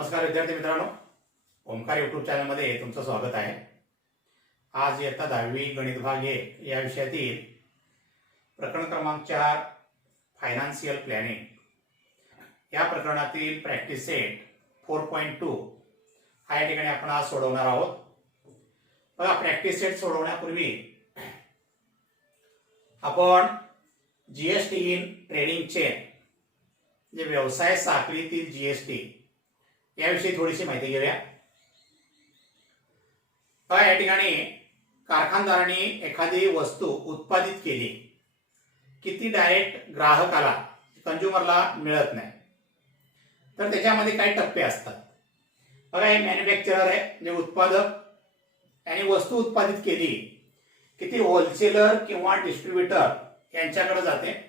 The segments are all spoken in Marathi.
नमस्कार विद्यार्थी मित्रांनो, ओमकार यूट्यूब चॅनलमध्ये तुमचं स्वागत आहे। आज इयत्ता 10वी गणित भाग 1 या विषयातील प्रकरण क्रमांक 4 फायनान्शियल प्लॅनिंग या प्रकरणातील प्रॅक्टिस सेट 4.2 हा या ठिकाणी आपण आज सोडवणार आहोत। बघा, प्रॅक्टिस सेट सोडवण्यापूर्वी आपण जीएसटी इन ट्रेडिंग चेन जे व्यवसाय साखळीतील जीएसटी याविषयी थोडीशी माहिती घेऊया। या ठिकाणी कारखानदारांनी एखादी वस्तू उत्पादित केली की ती डायरेक्ट ग्राहकाला कंझ्युमरला मिळत नाही, तर त्याच्यामध्ये काही टप्पे असतात। बघा, हे मॅन्युफॅक्चरर आहे जे उत्पादक आणि वस्तू उत्पादित केली की ती होलसेलर किंवा डिस्ट्रीब्युटर यांच्याकडे जाते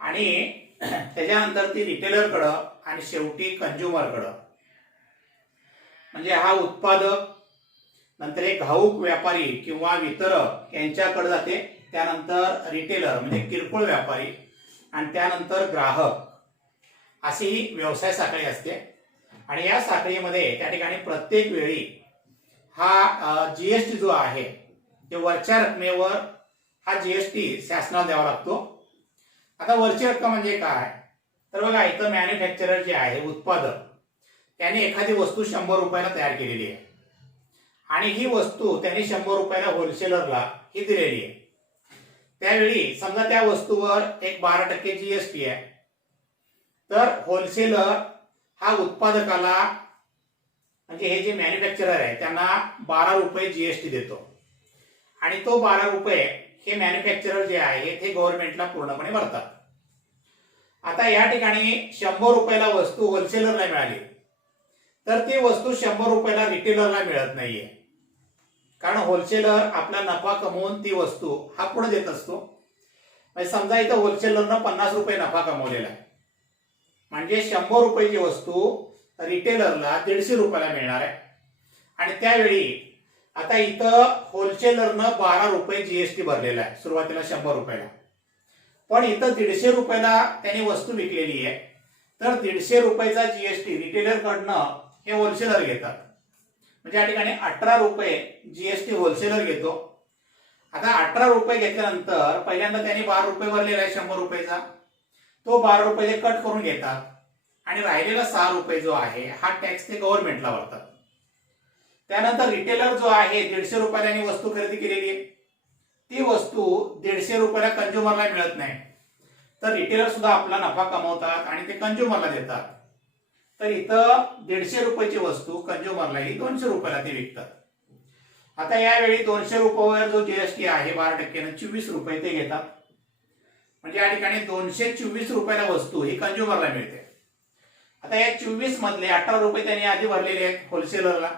आणि त्याच्यानंतर ती रिटेलरकडे आणि शेवटी कंझ्युमरकडे, म्हणजे हा उत्पादक नंतर एक घाऊक व्यापारी किंवा वितरक यांच्याकडे जाते, त्यानंतर रिटेलर म्हणजे किरकोळ व्यापारी आणि त्यानंतर ग्राहक, अशी ही व्यवसाय साखळी असते। आणि या साखळीमध्ये त्या ठिकाणी प्रत्येक वेळी हा जीएसटी जो आहे ते वरच्या रकमेवर हा जीएसटी शासनाला द्यावा लागतो। आता वरची रक्कम म्हणजे काय, तर बघा इथं मॅन्युफॅक्चरर जे आहे उत्पादक त्याने एखादी वस्तू 100 रुपयाला तयार केलेली आहे आणि ही वस्तू त्यांनी 100 रुपयाला होलसेलरला ही दिलेली आहे। त्यावेळी समजा त्या वस्तूवर एक 12% जीएसटी आहे, तर होलसेलर हा उत्पादकाला म्हणजे हे जे मॅन्युफॅक्चरर आहे त्यांना 12 रुपये जीएसटी देतो आणि तो 12 रुपये हे मॅन्युफॅक्चरर जे आहे ते गव्हर्नमेंटला पूर्णपणे भरतात। आता या ठिकाणी 100 रुपयाला वस्तू होलसेलरला मिळाली तर ती वस्तू 100 रुपयाला रिटेलरला मिळत नाहीये, कारण होलसेलर आपला नफा कमवून ती वस्तू हा पुढे देत असतो। म्हणजे समजा इथं होलसेलरनं 50 रुपये नफा कमवलेला आहे, म्हणजे 100 रुपयाची वस्तू रिटेलरला 150 रुपयाला मिळणार आहे। आणि त्यावेळी आता इथं होलसेलरनं 12 रुपये जीएसटी भरलेला आहे सुरुवातीला 100 रुपयाला, पण इथं 150 रुपयाला त्यांनी वस्तू विकलेली आहे, तर 150 रुपयाचा जीएसटी रिटेलरकडनं हे होलसेलर घेतात, म्हणजे या ठिकाणी 18 रुपये जीएसटी होलसेलर घेतो। आता 18 रुपये घेतल्यानंतर पहिल्यांदा त्यांनी 12 रुपये भरलेला आहे 100 रुपयाचा, तो 12 रुपये कट करून घेतात आणि राहिलेला 6 रुपये जो आहे हा टॅक्स ते गव्हर्नमेंटला भरतात। त्यानंतर रिटेलर जो आहे 150 रुपयाला वस्तू खरेदी केलेली आहे, ती वस्तू 150 रुपयाला कंझ्युमरला मिळत नाही, तर रिटेलर सुद्धा आपला नफा कमवतात आणि ते कंझ्युमरला देतात। तर इथं 150 रुपयाची वस्तू कंझ्युमरलाही 200 रुपयाला ते विकतात। आता यावेळी 200 रुपयावर जो जीएसटी आहे 12% 24 रुपये ते घेतात, म्हणजे या ठिकाणी 224 रुपयाला वस्तू ही कंझ्युमरला मिळते। आता या 24 मधले 18 रुपये त्यांनी आधी भरलेले आहेत होलसेलरला,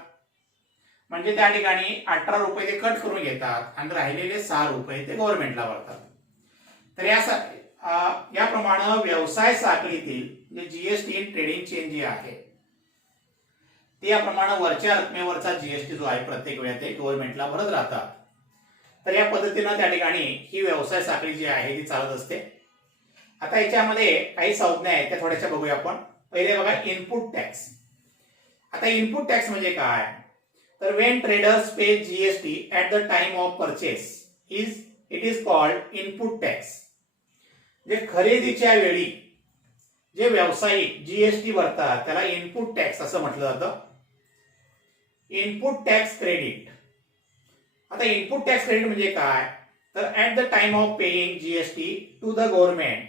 म्हणजे त्या ठिकाणी 18 रुपये ते कट करून घेतात आणि राहिलेले 6 रुपये ते गव्हर्नमेंटला भरतात। तर याप्रमाणे व्यवसाय साखळीतील जे जीएसटी इन ट्रेडिंग चेन जी आहे ते याप्रमाणे वरच्या रकमेवरचा जीएसटी जो आहे प्रत्येक वेळा ते गव्हर्नमेंटला भरत राहतात। तर या पद्धतीने त्या ठिकाणी ही व्यवसाय साखळी जी आहे ती चालत असते। आता याच्यामध्ये काही संज्ञा आहेत त्या थोड्याशा बघूया आपण। पहिले बघा, इनपुट टॅक्स। आता इनपुट टॅक्स म्हणजे काय, तर when traders pay GST at the time of purchase it is called input tax। जे खरेदीच्या वेळी जे व्यावसायिक जीएसटी भरतात त्याला इनपुट टॅक्स असं म्हटलं जातं। Input tax credit. आता इनपुट टॅक्स क्रेडिट म्हणजे काय, तर at the time of paying GST to the government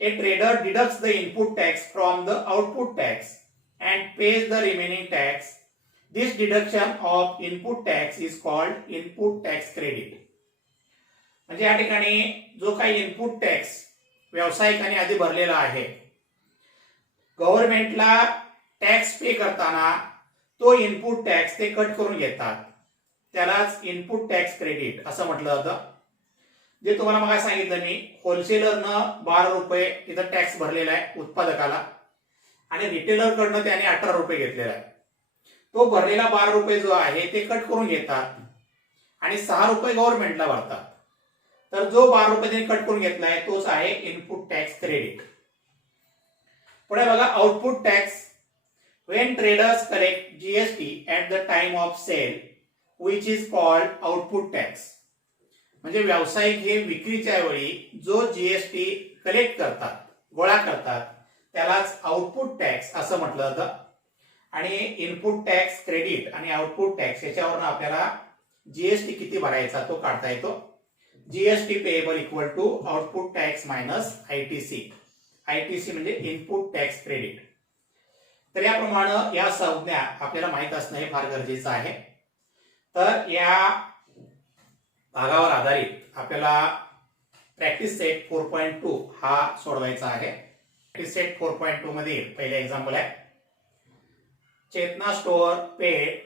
a trader deducts the input tax from the output tax and pays the remaining tax. This deduction of input tax is called input tax credit। म्हणजे या ठिकाणी जो काही इनपुट टॅक्स व्यावसायिकांनी आधी भरलेला आहे, गव्हर्नमेंटला टॅक्स पे करताना तो इनपुट टॅक्स ते कट करून घेतात, त्यालाच इनपुट टॅक्स क्रेडिट असं म्हटलं जातं। जे तुम्हाला मग सांगितलं मी, होलसेलरनं 12 रुपये इथं टॅक्स भरलेला आहे उत्पादकाला आणि रिटेलरकडनं त्याने 18 रुपये घेतलेला आहे, तो भरलेला 12 रुपये जो आहे ते कट करून घेतात आणि 6 रुपये गव्हर्नमेंटला भरतात। तर जो 12 रुपये त्यांनी कट करून घेतलाय तोच आहे इनपुट टॅक्स क्रेडिट। पुढे बघा, output tax When traders collect GST at the time of sale, which is called output tax. म्हणजे व्यावसायिक हे विक्रीच्या वेळी जो जीएसटी कलेक्ट करतात, गोळा करतात, त्यालाच आउटपुट टॅक्स असं म्हटलं जातं. आणि इनपुट टॅक्स क्रेडिट आणि आउटपुट टॅक्स याच्यावरून आपल्याला जीएसटी किती भरायचा तो काढता येतो. GST payable equal to output tax minus ITC. ITC म्हणजे इनपुट टॅक्स क्रेडिट. तर याप्रमाणे या संज्ञा आपल्याला माहित असणं हे फार गरजेचं आहे. तर या भागावर आधारित आपल्याला प्रॅक्टिस सेट 4.2 हा सोडवायचा आहे. प्रॅक्टिस सेट 4.2 मध्ये पहिले एक्झाम्पल आहे. Chetana store paid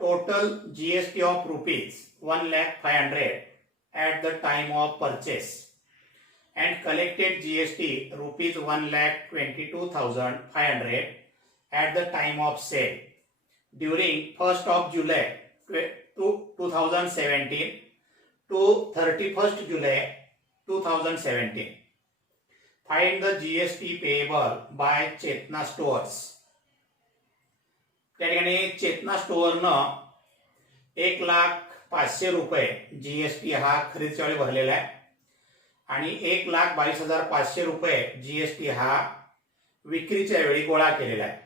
total GST of ₹1,05,000 at the time of purchase and collected GST ₹1,22,500 at the time of sale during 1st of July 2017 to 31st July 2017. Find the GST payable by Chetna Stores. त्या ठिकाणी चेतना स्टोअरनं ₹1,05,000 जीएसटी हा खरेदीच्या वेळी भरलेला आहे आणि ₹1,22,500 जीएसटी हा विक्रीच्या वेळी गोळा केलेला आहे.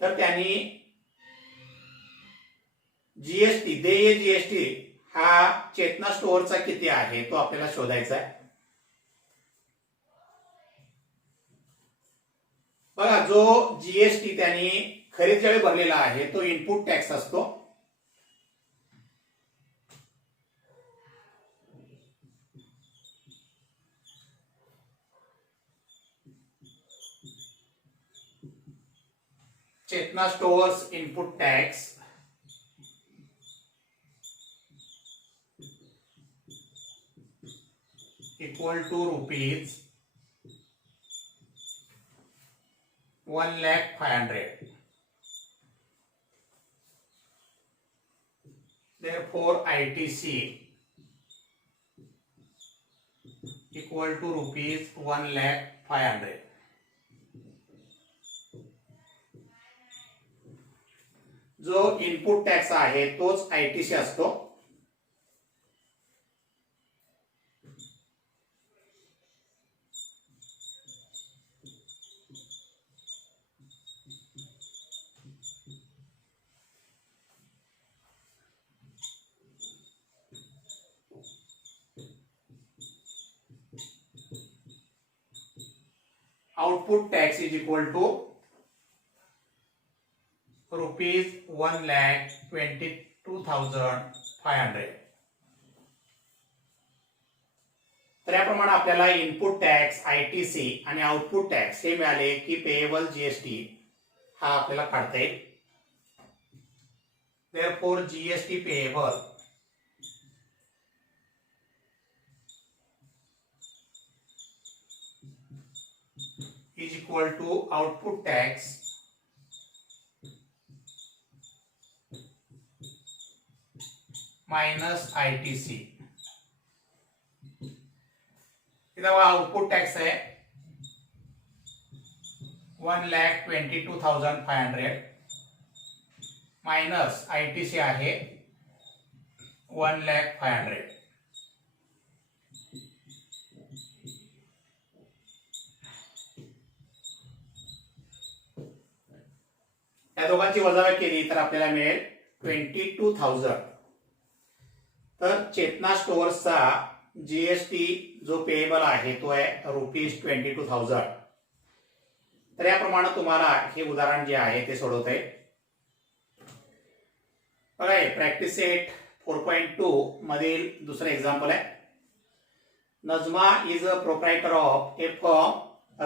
तर त्यांनी जीएसटी देय जीएसटी हा चेतना स्टोअरचा किती आहे तो आपल्याला शोधायचा आहे. बघा, जो जीएसटी त्यांनी खरेदीच्या वेळी भरलेला आहे तो इनपुट टॅक्स असतो. Chetana stores input tax equal to ₹1,05,000. Therefore, ITC equal to ₹1,05,000. जो इनपुट टॅक्स आहे तोच आयटीसी असतो. Output tax is equal to ₹1,22,500. तर याप्रमाणे आपल्याला इनपुट टॅक्स, आयटीसी आणि आउटपुट टॅक्स हे मिळाले की पेएबल जीएसटी हा आपल्याला काढता येईल. Therefore GST payable is equal to output tax minus ITC. इधर आउटपुट टैक्स है 1,22,500 माइनस ITC आहे 1,05,000. या दोघांची वजाबाकी केली तर आपल्याला मिळेल 22,000. तर चेतना स्टोअर्सचा जीएसटी जो पेएबल आहे तो आहे ₹22,000. तर याप्रमाणे तुम्हाला हे उदाहरण जे आहे ते सोडवता येईल. बघा, प्रॅक्टिस सेट 4.2 मधील दुसरं एक्झाम्पल आहे. Najma is a proprietor of A firm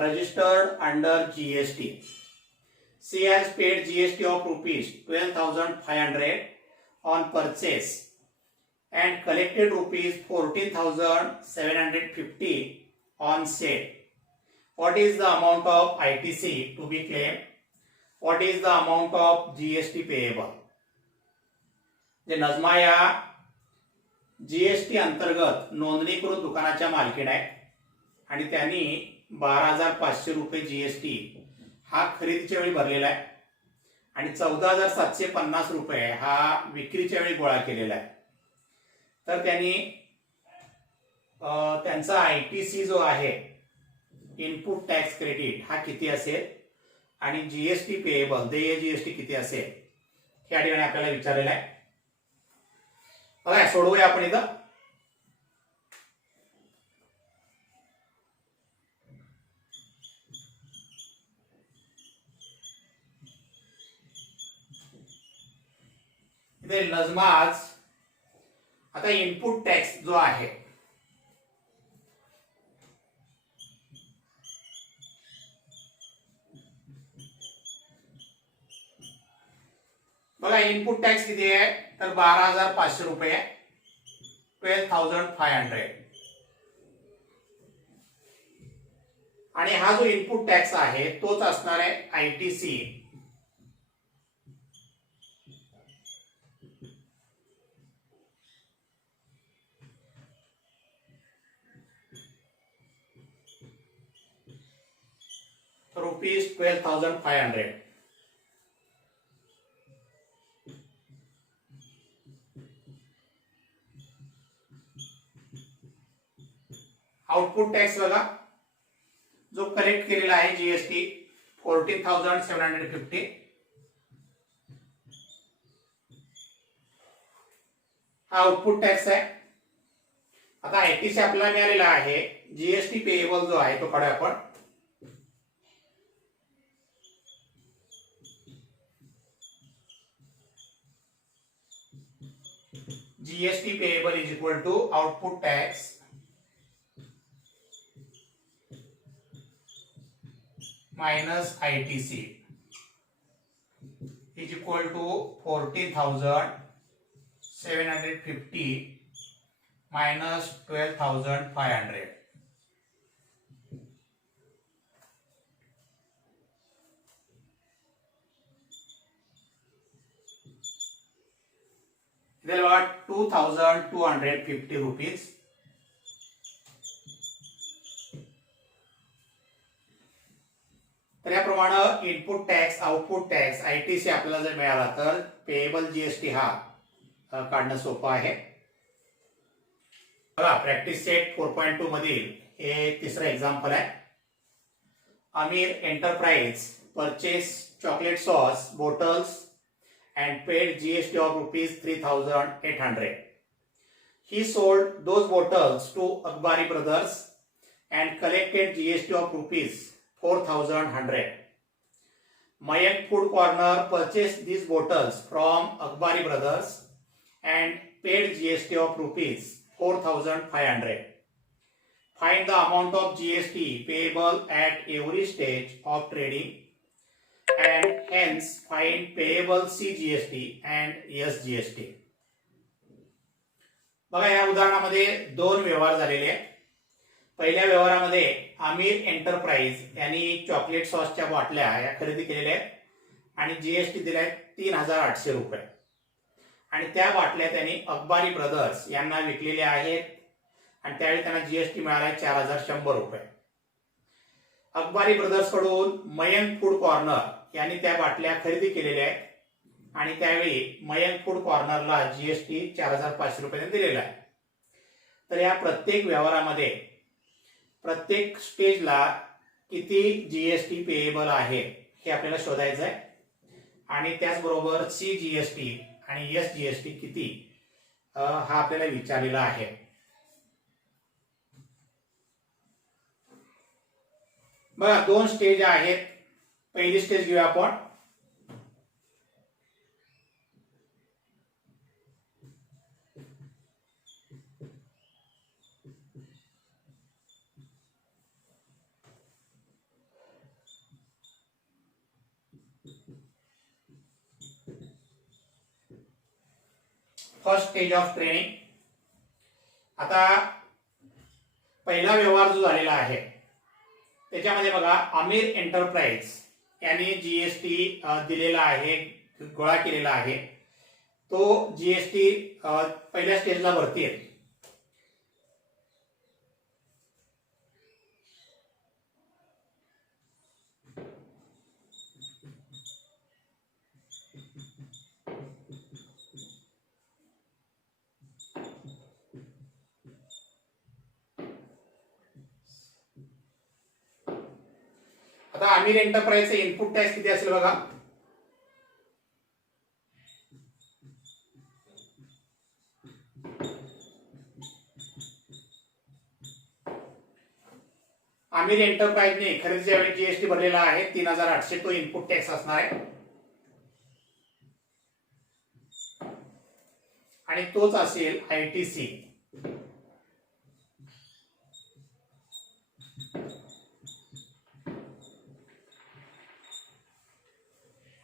registered under GST. She has paid GST of ₹12,500 on purchase and collected ₹14,750 on sale. What is the amount of ITC to be claimed? What is the amount of GST payable? जे नजमा या जीएसटी अंतर्गत नोंदणीकृत दुकानाच्या मालकीण आहे आणि त्यांनी ₹12,500 जीएसटी हा खरेदीच्या वेळी भरलेला आहे. आणि 14,750 हा विक्रीच्या वेळी गोळा केलेला आहे. तर त्यांनी त्यांचा ITC जो आहे, इनपुट टॅक्स क्रेडिट, हा किती असेल आणि GST पेएबल, देय GST किती असेल, या ठिकाणी आपल्याला विचारलेलं आहे. बघा सोडवूया आपण इथं. इथे लजमाज, आता इनपुट टॅक्स जो आहे, बघा इनपुट टॅक्स किती आहे, तर 12,500 रुपये, 12,500. आणि हा जो इनपुट टॅक्स आहे तोच असणार आहे ITC. ₹12,500. आउटपुट टॅक्स बघा जो कलेक्ट केलेला आहे GST 14,750. हा आउटपुट टॅक्स आहे. आता ITC आपल्याला मिळालेला आहे. GST पेएबल जो आहे तो काढूया आपण. GST payable is equal to output tax minus ITC is equal to 14,750 minus 12,500. There were 2,250 rupees. तर याप्रमाणे input tax, output tax, ITC आपल्याला जर मिळाला तर पेएबल GST हा काढणं सोपं आहे. बघा प्रॅक्टिस सेट 4.2 मधील हे तिसरं एक्झाम्पल आहे. Aamir enterprise purchase chocolate sauce bottles and paid GST of ₹3,800. He sold those bottles to Akbari Brothers and collected GST of ₹4,100. Mayank Food Corner purchased these bottles from Akbari Brothers and paid GST of ₹4,500. Find the amount of GST payable at every stage of trading and hence find payable CGST and SGST. बघा या उदाहरणामध्ये दोन व्यवहार झालेले आहेत. पहिल्या व्यवहारामध्ये आमिर एंटरप्राइज यांनी चॉकलेट सॉसच्या बाटल्या या खरेदी केलेल्या आहेत आणि GST दिलाय 3,800 रुपये. आणि त्या बाटल्या त्यांनी अकबारी ब्रदर्स यांना विकलेल्या आहेत आणि त्यावेळी त्यांना GST मिळाला 4,100 रुपये. अकबारी ब्रदर्स कडून मयंक फूड कॉर्नर यांनी त्या बाटल्या खरेदी केलेल्या आहेत आणि त्यावेळी मयंक फूड कॉर्नरला GST 4,500 रुपये दिलेला आहे. तर या प्रत्येक व्यवहारामध्ये प्रत्येक स्टेजला किती GST पेएबल आहे हे आपल्याला शोधायचं आहे आणि त्याचबरोबर CGST आणि SGST किती हा आपल्याला विचारलेला आहे. बघा दोन स्टेज आहेत. पहिली स्टेज घेऊया आपण. First stage of training. आता पहिला व्यवहार जो झालेला आहे त्याच्यामध्ये बघा आमिर एंटरप्राइज यांनी GST दिलेला आहे, गोळा केलेला आहे. तो GST पहिल्या स्टेजला भरती आहे. आता आमिर एंटरप्राइजचे इनपुट टॅक्स किती असेल बघा. आमिर एंटरप्राइजने खरेदीच्या वेळी जीएसटी भरलेला आहे 3,800. तो इनपुट टॅक्स असणार आहे आणि तोच असेल आयटीसी.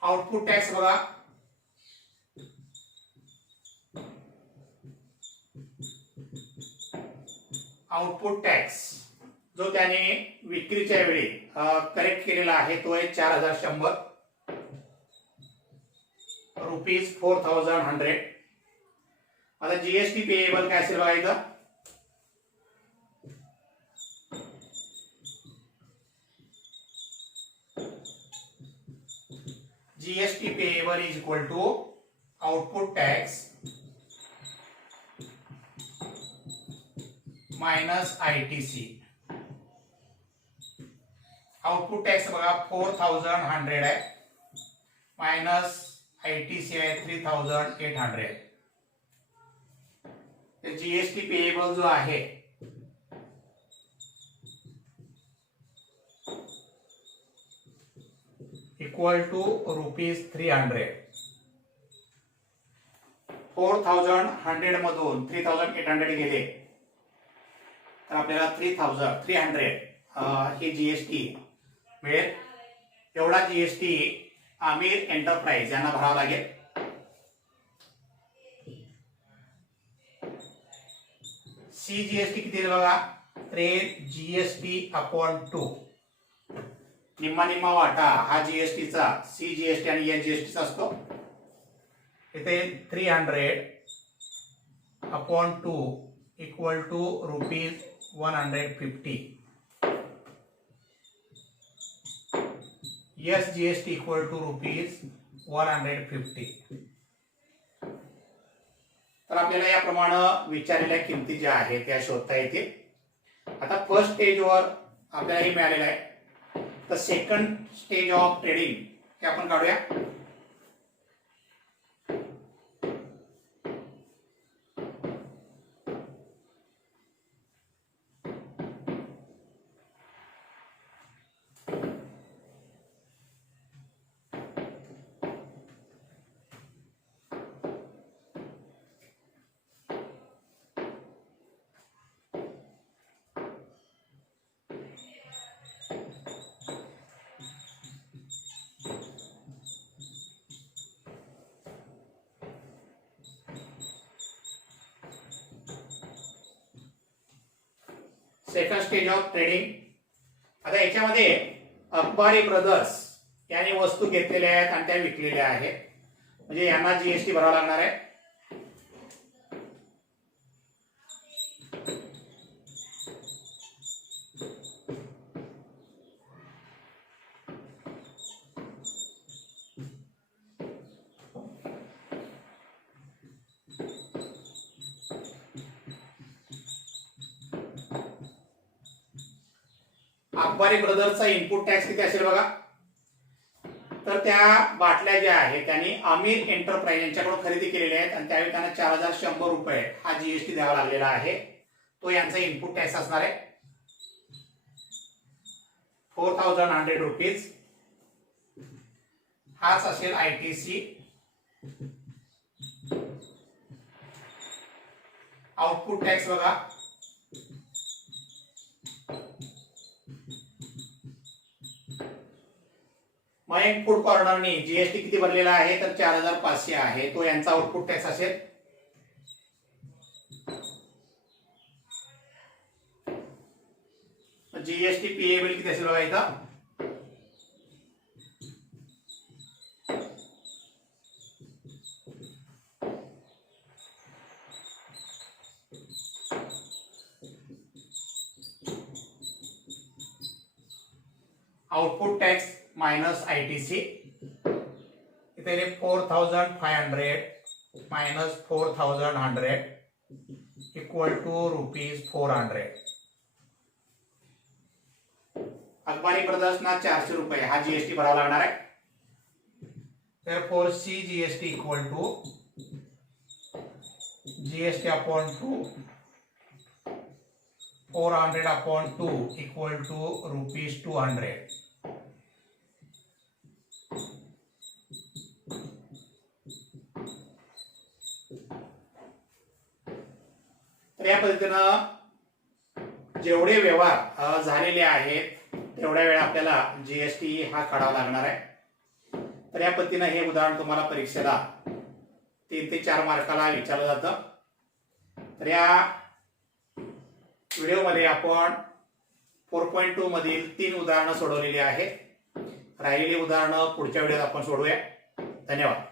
आउटपुट टॅक्स बघा. आउटपुट टॅक्स जो त्याने विक्रीच्या वेळी करेक्ट केलेला आहे तो आहे 4,100 रुपीज 4,100. आता जीएसटी पेएबल काय असेल बघा इथं. GST payable is equal to output tax minus ITC. Output tax बघा 4,100 आहे मायनस आयटीसी आहे 3,800. जीएसटी पेएबल जो आहे इक्वल टू रुपीज 300. 4,100 मधून 3,800 गेले तर आपल्याला 3,300 हे जीएसटी मिळेल. एवढा जीएसटी आमिर एंटरप्राइज यांना भरावा लागेल. सी जीएसटी किती आहे बघा. जीएसटी अपॉन 2 निम्मा निम्मा वाटा हा जीएसटीचा सी जीएसटी आणि एन जीएसटीचा असतो. इथे 300 upon 2 equal to rupees 150. S GST equal to rupees 150. तर आपल्याला याप्रमाणे विचारलेल्या किमती ज्या आहेत त्या शोधता येतील. आता फर्स्ट स्टेजवर आपल्याला हे मिळालेलं आहे. तर सेकंड स्टेज ऑफ ट्रेडिंग हे आपण काढूया. Second stage of trading. आता याच्यामध्ये अकबारी ब्रदर्स यांनी वस्तू घेतलेल्या आहेत आणि त्या विकलेल्या आहेत म्हणजे यांना जीएसटी भरावा लागणार आहे. अकबारी ब्रदर्सचा इनपुट टॅक्स किती असेल बघा. तर त्या बाटल्या ज्या आहेत त्यांनी आमिर एंटरप्राइज यांच्याकडून खरेदी केलेल्या आहेत आणि त्यावेळी त्यांना 4,100 रुपये हा जीएसटी द्यावा लागलेला आहे. तो यांचा इनपुट टॅक्स असणार आहे 4,100 रुपीज. हाच असेल आयटीसी. आउटपुट टॅक्स बघा. मयंक फूड कॉर्नरनी जीएसटी किती भरलेला आहे तर 4,500 आहे. तो यांचा आउटपुट टॅक्स असेल. जीएसटी पेएबल किती असेल बघा इथं. Output tax minus ITC. इथे 4,500 मायनस 4,100 इक्वल टू रुपीज 400. अखबारी प्रदर्शनात 400 रुपये हा जीएसटी भरावा लागणार आहे. therefore CGST equal to GST upon 2 400 upon 2 equal to rupees 200. तर या पद्धतीनं जेवढे व्यवहार झालेले आहेत तेवढ्या वेळा आपल्याला जीएसटी हा काढावा लागणार आहे. तर या पद्धतीनं हे उदाहरण तुम्हाला परीक्षेला 3 ते 4 मार्काला विचारलं जातं. तर या व्हिडिओमध्ये आपण 4.2 मधील 3 उदाहरणं सोडवलेली आहेत. राहिलेली उदाहरणं पुढच्या व्हिडिओत आपण सोडवूया. धन्यवाद.